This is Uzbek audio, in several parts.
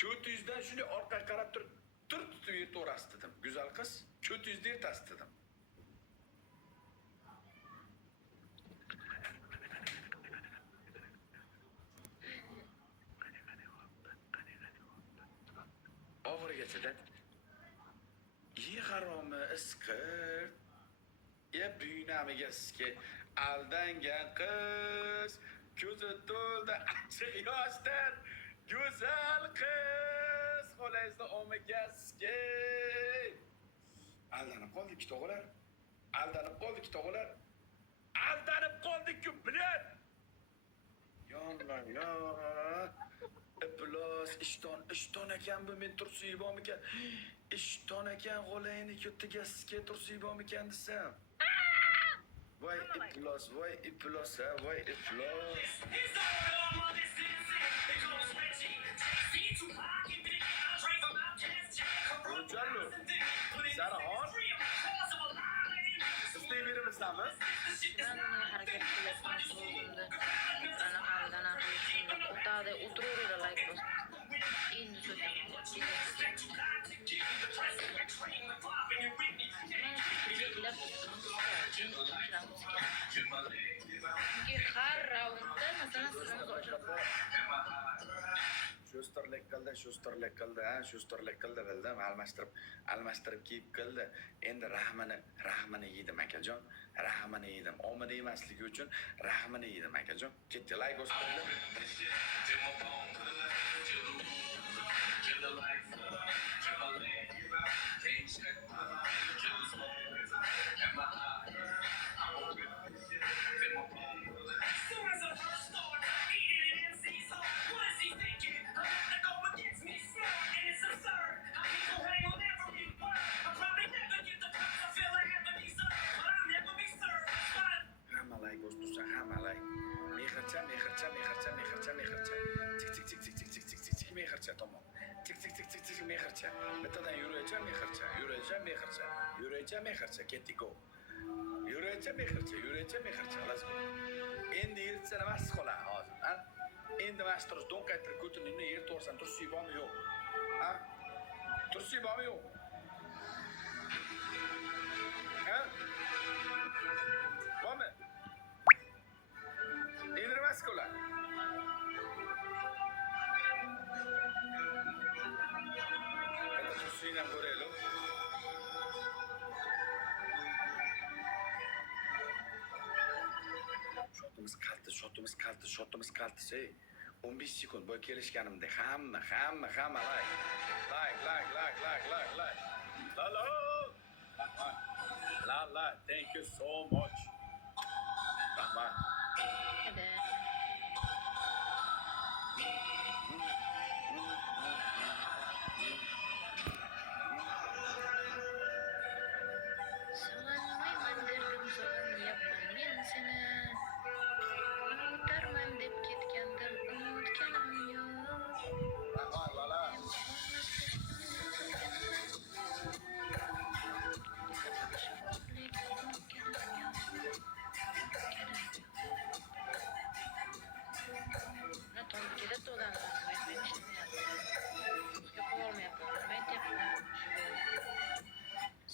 Ko't yuzdan shunday orqaga qarab turib, tutib yetaverasiz dedim. Go'zal qiz, ko't yuzda yetasiz dedim. Oxirigacha-da. Haromi isqirt. Buynamiga sizga aldangan qiz. Ko'zi to'ldi achchiq yoshdan. Go'zal qiz. Qo'lingizda omiga sizga. Aldanib qoldik tog'alar. Aldanib qoldik tog'alar. Aldanib qoldik-ku, bilan. Yonlar, yo. Plus ishton ekan bu, men Tursuybom ekan. Ishton ekan, qo'layni ko'tiga sizga Tursuybom ekan desam. Voy iflos, voy iflos, voy iflos. Jallo. Sarahon. Siz deyirimizdanmi? Ben hareket qilyapman o'zimda. Ana halidan aqlim o'tadi, o'tiraveradi like bosib. Endi so'taman. Chunki har raundda masalan sizimiz ochilib Sho'stirlik qildi, bildim, almashtirib kiyib qildi. Endi rahmini yedim akajon. Rahmini yedim. Omada emasligi uchun rahmini yedim akajon. Ketdi, like bosib qo'ydi. Mehrcha. Tik mehrcha tomon. Tik mehrcha. Bittadan yuraycha mehrcha. Ketdik go. Yuraycha mehrcha. Let's go. Endi yirtsa nimasi qoladi hozir? Endi mana turib don qaytirib ko'tiningni yer to'rsan, Tursuybommi yo'q? Ha? Tursuybommi yo'q? Ha? Bormi? Endi nimasi qoladi? Tursuydan ko'raylik. Shotimiz kalti. 15 sekund bo'y kelishganimda hamma like. La, thank you so much. Rahmat. edi. So'ralmayman derdim, so'rayapman men seni. Unutarman deb ketgandim, unutganim yo'q. Rahmat, Lala.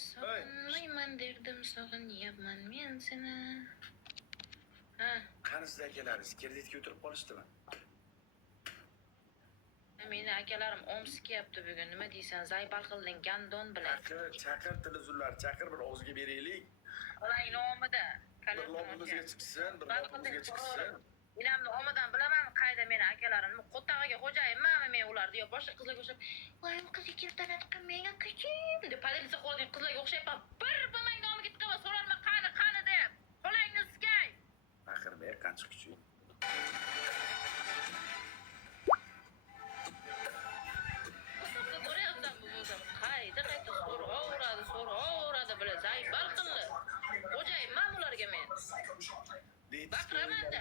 So'ralmayman derdim, sog'inyapman men seni. Ha, Qani siz akalaringiz kreditga o'tirib qolishdimi? meni akalarim Omsk yapti bugun. Nima deysan? Zaybal qilding gandon bilan. Chaqir televizorlar, chaqir bir o'ziga beraylik. Ular nomida. Bir lobimizga chiqsin. Menamni omadan bilaman qayda meni akalarimni qo'tag'iga xo'jayinmanmi men ularni yo boshqa qizlarga o'xshab voy qizi keltanat qilmagan kichim deb politsiya qo'ygan qizlarga o'xshayman. Bir bo'lmang nomiga chiqaman so'ralma qani deb. Qo'lingni iskay. Axir qancha kuchi. Qayda so'raveradi bilan zaybal qildi. Xo'jayinman ularga men. Baqiraman-da.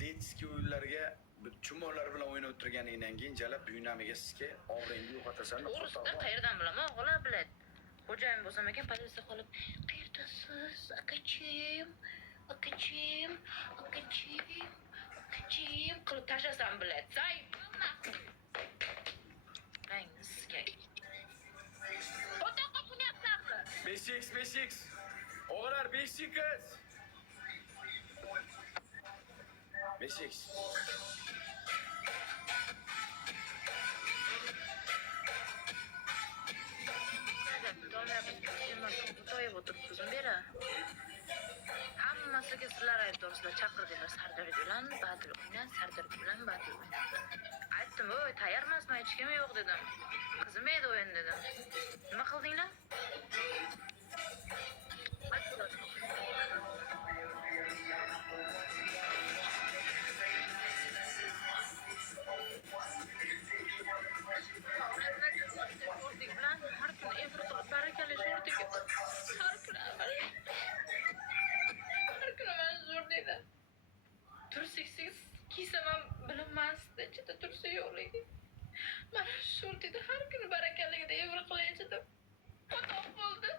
Detski o'yinlarga chumollar bilan o'ynab o'tirganingdan keyin jalab buynamiga sizga obro'yingni yo'qotasan. To'g'risida qayerdan bilaman? O'g'lar biladi. Xo'jayin bo'lsam ekan politsiya qolib, "Qayerdasiz, akachim qilib tashlasam biladi." Zaybal. 5x. Oğullar 5x. 5x. To'yib o'tiribmiz beri. Hammasiga sizlar aybdorsilar chaqirdilar. Sardor bilan Badr o'yna, Sardor bilan Badr o'yna. Aytdim, "Voy, tayyormasman, hech kim yo'q" dedim. Qizim edi o'yin dedim. Nima qildinglar? Har kuni efir qilib barakali sho'rdik. Har kuni mana zo'r deydi. Tursiksiz kiysam ham bilinmasdi, ichida tursa yo'qligi. Mana sho'r deydi, har kuni barakaligida efir qilaychi deb. Qo'toq bo'ldi.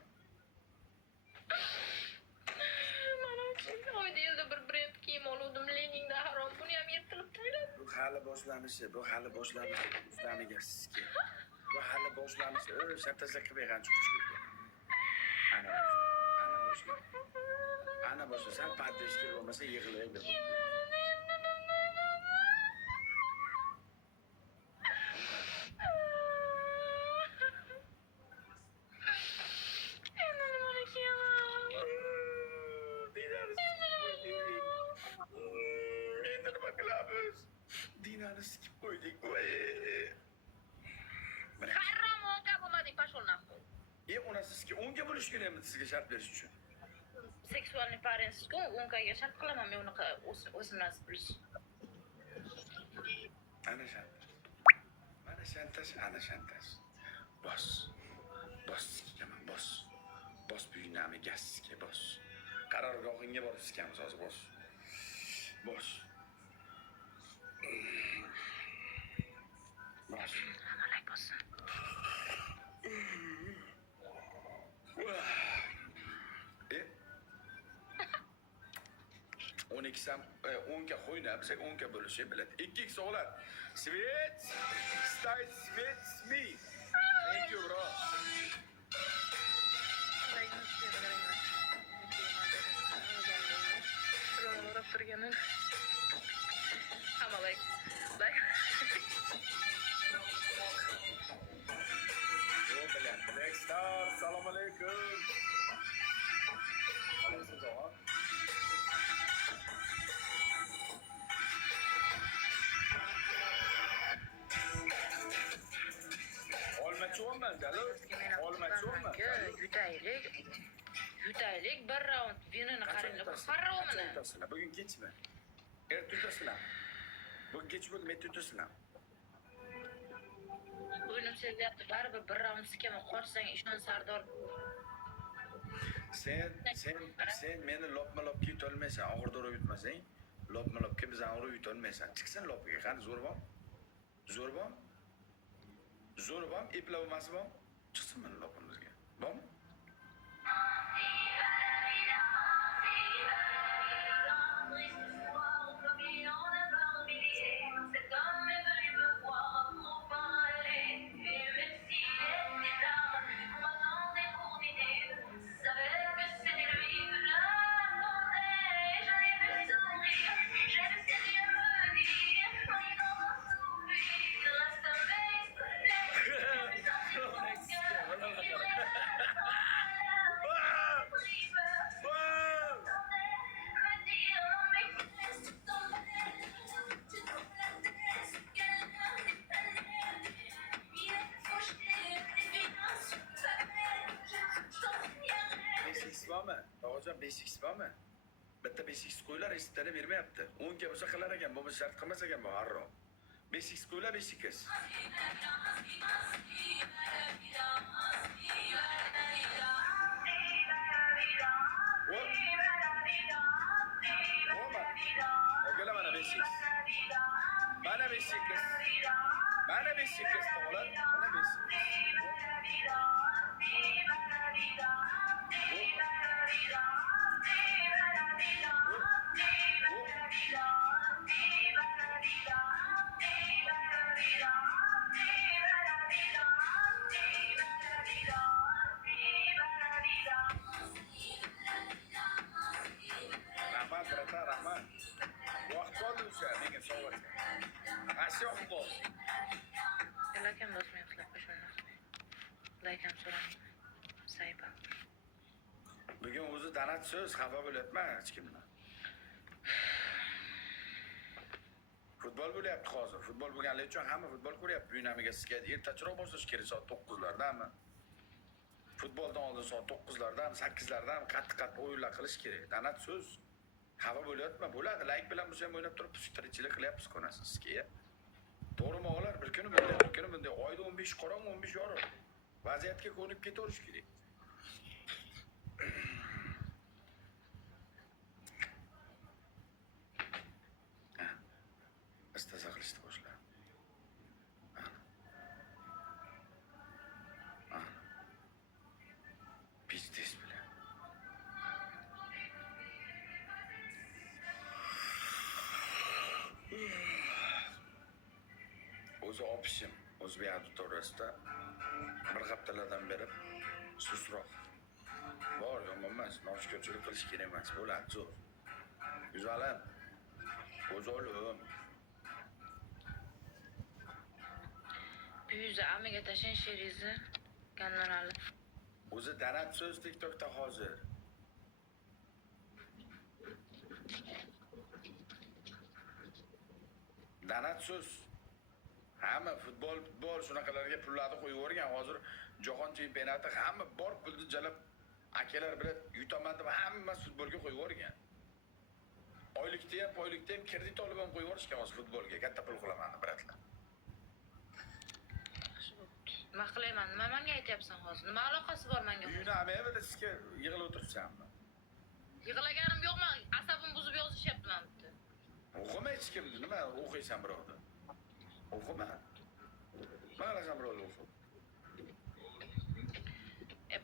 Mana uchun oyda yilda bir brend kiyim oluvdim, Leningda harom. Buni ham yirtilib tashladi. Bu hali boshlanishi. Uzdamigasiz-ki. Bu hali boshlanishi. Shartazak qilib bergan chiqishga. Ana boshla. Sen paddishga bo'lmasa yig'laydi. Dinani sikib qo'ydik. Harom o'nga bo'lmading, pashol nahvu. Onasizki 10ga bo'lish kerakmi sizga shart berish uchun? Seksualniy parensizku 10ga shart qilaman men uni o'zim nasib bilish. Ana shantaj. Bos. Sikkaman, bos. Bos buyunami gazga bos. Qarorgohingga borib sikkamiz hozir bos. Bos. Amalak bo'lsin. 12 ham 10ga qo'yna, biz 10ga bo'lishni biladi. 2x o'g'lar. Svet, stay svet me. Thank you bro. Black Star, assalomu alaykum. Olmacho'man, Jalol. Olmacho'man. Yutaylik bir raund vinini qaranglar. Qarrovmini. Bugun kechmi? Ertutasizlar. Bugun kech bo'ldi, metutasizlar. O'yinim sezyapti. Baribir bir raund sikaman. Qochsang ishon Sardor. Sen meni lopma-lopga yutolmaysan. Og'ir-do'ra yutmasang, lopma-lopga biz og'ir yutolmaysan. Chiqsin lopga. Qani zo'rvom, eplavmasmi? Chiqsin meni lopimizga. Bormi? Hocam 5x bormi? Bitta 5x qo'ylar esitani bermayapti. 10ga bo'lsa qilar ekan, bu shart qilmas ekan bu harro. 5x qo'ylar 5x. Mana 5x. Mana 5x qo'ylar. Mana 5x. futbol. Lakam bosmay qilib qo'shmalar. Lakam so'rang. Sayba. Bugun o'zi danat so'z xafa bo'lyapman hech kimdan. Futbol bo'lyapti hozir. Futbol bo'lganligi uchun hamma futbol ko'ryapti. Dinamiga skayt ertachiroq boshlash kerak soat 9'lardami? Futboldan oldin soat 9'lardan, 8'lardan qattiq o'yinlar qilish kerak. Danat so'z. Xafa bo'lyapman. Bo'ladi. Like bilan biz ham o'ynab turib, tirikchilik qilyapmiz ko'rasiz sizga. To'g'rimi o'g'lar? Bir kuni bunday, oyda 15 qorong, 15 yorug'. Vaziyatga ko'nib ketaverish kerak. Istaza qilishni boshla. Biznes bilan. O'zi opishim, o'zbek auditoriyasida bir haftalardan beri susroq. Bor, yomon emas, noshko'rchilik qilish kerak emas, bo'ladi zo'r. Güzalim. O'zolim. Büyüze amiga tashin sherizi kanalali. O'zi danat so'z TikTokda hozir. Danat so'z. Hamma futbol shunaqalarga pullarni qo'yib yuborgan. Hozir jahon chempionati hamma bor pulni jalab akalar bilan yutaman deb hamma futbolga qo'yib yuborgan. Oylikda ham kredit olib ham qo'yib yuborishgan hozir futbolga. Katta pul qilaman bratlar. Nima qilayman? Nima menga aytyapsan hozir? Nima aloqasi bor menga? Uyini amaya bilan sizga yig'ilib o'tiribsanmi? Yig'laganim yo'qmi? Asabim buzib yozishyapman bitta. O'qima hech kimni. Nima o'qiysan birovni? O'qima. Maqlasan birovni o'qib.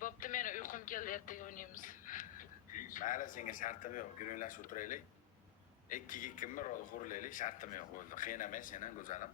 Bo'pti, meni uyqum keldi, ertaga o'ynaymiz. Mayli, senga shartim yo'q. Gurunglashib o'tiraylik. Ikkiga kimni rozi xo'rlaylik, shartim yo'q bo'ldi. Qiynamay seni go'zalim.